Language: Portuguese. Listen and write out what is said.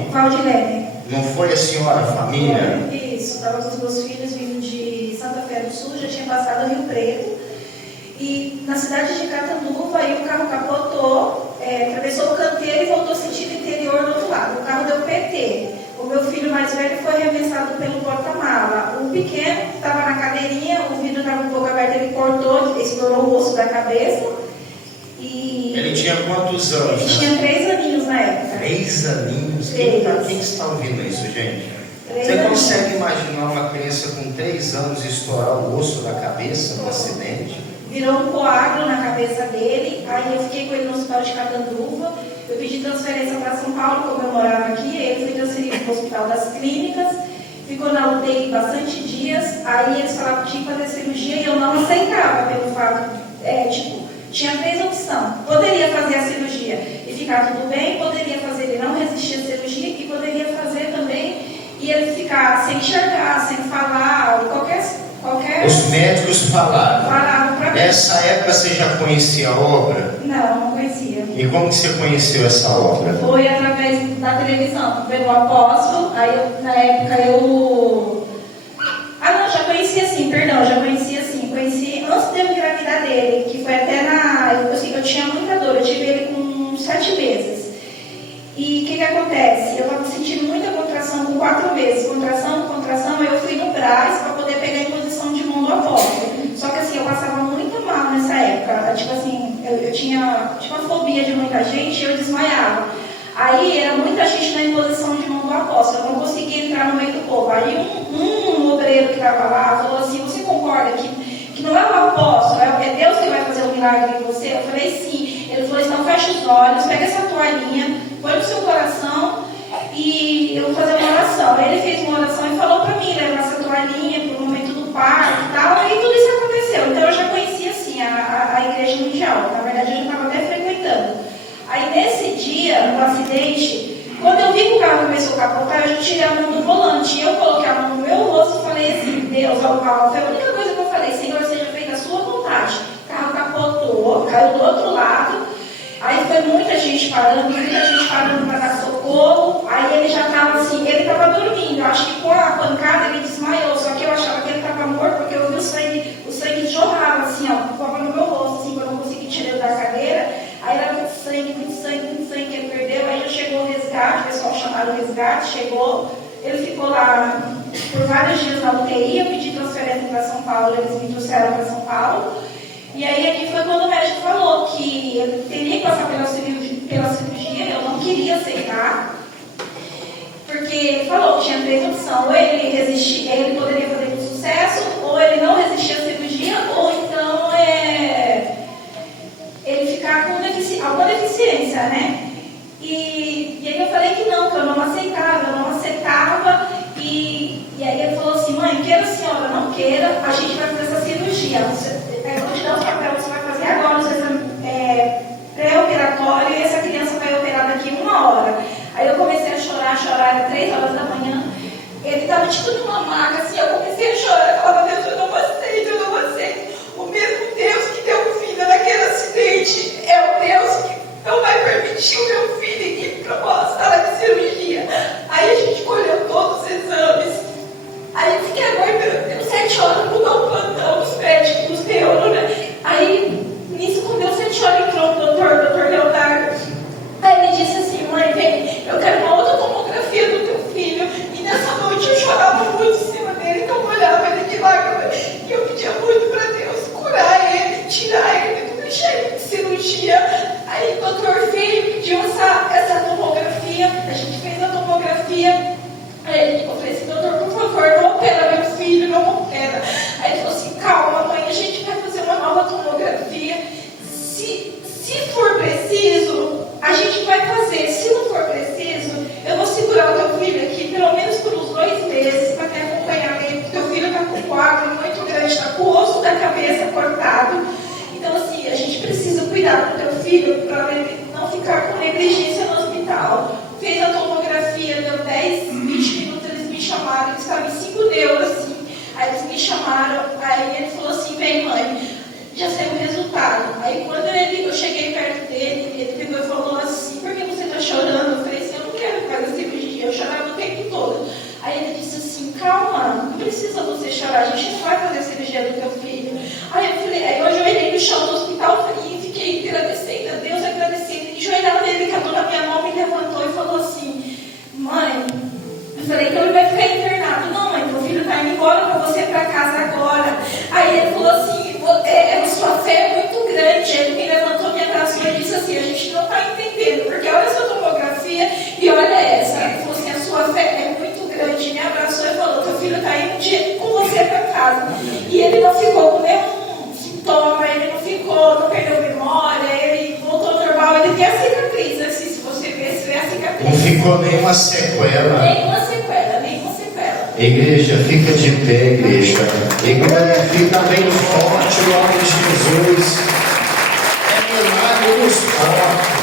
nome? Valdilene. Não foi a senhora, a família? Isso, estava com os meus filhos vindo de Santa Fé do Sul, já tinha passado Rio Preto. E na cidade de Catanduva, aí o carro capotou, atravessou o canteiro e voltou sentido interior do outro lado. O carro deu PT. O meu filho mais velho foi arremessado pelo porta-mala. O pequeno estava na cadeirinha, o vidro estava um pouco aberto, ele cortou, estourou o osso da cabeça. E ele tinha quantos anos? Ele tinha 3 aninhos na época. 3 aninhos? Quem está ouvindo isso, gente? Você consegue imaginar uma criança com 3 anos estourar o osso da cabeça no acidente? Virou um coágulo na cabeça dele. Aí eu fiquei com ele no hospital de Catanduva. Eu pedi transferência para São Paulo, como eu morava aqui. Ele foi transferido para o Hospital das Clínicas. Ficou na UTI bastante dias. Aí eles falavam que tinha que fazer cirurgia e eu não aceitava pelo fato, tinha 3 opções. Poderia fazer a cirurgia e ficar tudo bem, poderia fazer ele não resistir à cirurgia e poderia fazer também e ele ficar sem enxergar, sem falar, qualquer... Os médicos falaram. Falaram para mim. Nessa época você já conhecia a obra? Não conhecia. E como que você conheceu essa obra? Foi através da televisão, pelo apóstolo. Aí na época eu... já conhecia sim, perdão, já conhecia sim. Conheci antes de eu engravidar dele, que foi até eu tinha muita dor, eu tive ele com 7 meses. E o que acontece? Eu estava sentindo muita contração com 4 meses. Contração, eu fui no Brás para poder pegar em posição de mão do apóstolo. Só que assim, eu passava muito mal nessa época. Tipo assim, eu tinha uma fobia de muita gente e eu desmaiava. Aí era muita gente na imposição de mão do apóstolo, eu não conseguia entrar no meio do povo. Aí um obreiro que estava lá falou assim: você concorda que não é o apóstolo, é Deus que vai fazer o milagre em você? Eu falei sim. Ele falou: então fecha os olhos, pega essa toalhinha, põe no seu coração e eu vou fazer uma oração. Aí ele fez uma oração e falou para mim levar essa toalhinha para o momento do parto e tal. Aí tudo isso aconteceu. Então eu já conhecia assim a igreja mundial. Na verdade eu já estava até frequentando. Aí nesse dia, no acidente, quando eu vi que o carro começou a capotar, eu já tirei a mão do volante. E eu coloquei a mão no meu rosto e falei assim: Deus, ao Paulo, foi a única coisa que eu falei: Senhor, seja feita a sua vontade. O carro capotou, caiu do outro lado. Aí foi muita gente parando para dar socorro. Aí ele já estava assim, ele estava dormindo. Eu acho que com a pancada ele desmaiou. Só que eu achava que ele estava morto, porque eu vi o sangue jorrava assim, ficava no meu rosto, assim, quando eu não consegui tirar ele da cadeira. Aí era muito sangue que ele perdeu. Aí já chegou o resgate, o pessoal chamaram o resgate, chegou. Ele ficou lá por vários dias na UTI. Eu pedi transferência para São Paulo, eles me trouxeram para São Paulo. E aí aqui foi quando o médico falou que eu teria que passar pela cirurgia. Eu não queria aceitar, porque ele falou que tinha 3 opções: ou ele poderia fazer com sucesso, ou ele não resistir à cirurgia, ou então ele ficar com alguma deficiência, né? E aí eu falei que eu não aceitava. E aí ele falou assim: mãe, queira a senhora, não queira, a gente vai fazer essa cirurgia. Eu vou te dar os papéis, você vai fazer agora o exame pré-operatório e essa criança vai operar daqui 1 hora. Aí eu comecei a chorar, era 3 horas da manhã. Ele estava tipo numa maca, assim, eu comecei a chorar, eu falava: Deus, eu não aceito. O mesmo Deus que deu o filho naquele acidente é o Deus que não vai permitir o meu filho ir para uma sala de cirurgia. Aí a gente colheu todos os exames. Aí eu fiquei aguardando, deu 7 horas, mudou o plantão dos médicos, dos neuro, né? Aí, nisso, quando deu 7 horas, entrou o doutor Leonardo. Aí ele disse assim: mãe, vem, eu quero uma outra tomografia do teu filho. E nessa noite eu chorava muito em cima dele, então eu olhava ele de lágrimas. E eu pedia muito para Deus curar ele, tirar ele, não deixar ele de cirurgia. Aí o doutor veio e pediu essa tomografia. A gente fez a tomografia. Aí eu falei assim: doutor, por favor, não opera meu filho, não opera. Aí ele falou assim: calma, mãe, a gente vai fazer uma nova tomografia. Se for preciso, a gente vai fazer. Se não for preciso, eu vou segurar o teu filho aqui pelo menos por uns 2 meses para ter acompanhamento. Teu filho está com um quadro muito grande, está com o osso da cabeça cortado. Então, assim, a gente precisa cuidar do teu filho para ele não ficar com negligência no hospital. Fez a tomografia, deu 10, 20 minutos, eles me chamaram, eles estavam em 5 neuros, assim. Aí eles me chamaram, aí ele falou assim: vem, mãe, já saiu o resultado. Aí quando eu cheguei perto dele, ele pegou e falou assim: por que você está chorando? Eu falei assim: eu não quero fazer cirurgia. dia, eu chorava o tempo todo. Aí ele disse assim, calma, não precisa você chorar, a gente não vai fazer a cirurgia do teu filho. Aí eu ajoelhei no chão do hospital e fiquei agradecendo a Deus, agradecendo, enjoelhando ele, catou na minha mão, me levantou e falou assim, mãe, eu falei, então ele vai ficar internado. Não, mãe, meu filho está indo embora para você ir para casa agora. Aí ele falou assim, a sua fé é muito grande. Ele me levantou, me abraçou e disse assim, a gente não está entendendo, porque olha essa tomografia e olha essa. Ele falou assim, a sua fé é muito grande. Me abraçou e falou, teu filho está indo com você para casa. E ele não ficou com nenhum sintoma, ele não ficou, não perdeu memória, ele voltou ao normal, ele tem a cicatriz, assim, se você ver, você vê a cicatriz. Não ficou nenhuma sequela. Nenhuma sequela, nenhuma sequela. Igreja, fica de pé, igreja. E glorifica bem forte o nome de Jesus. É milagre nos corpos.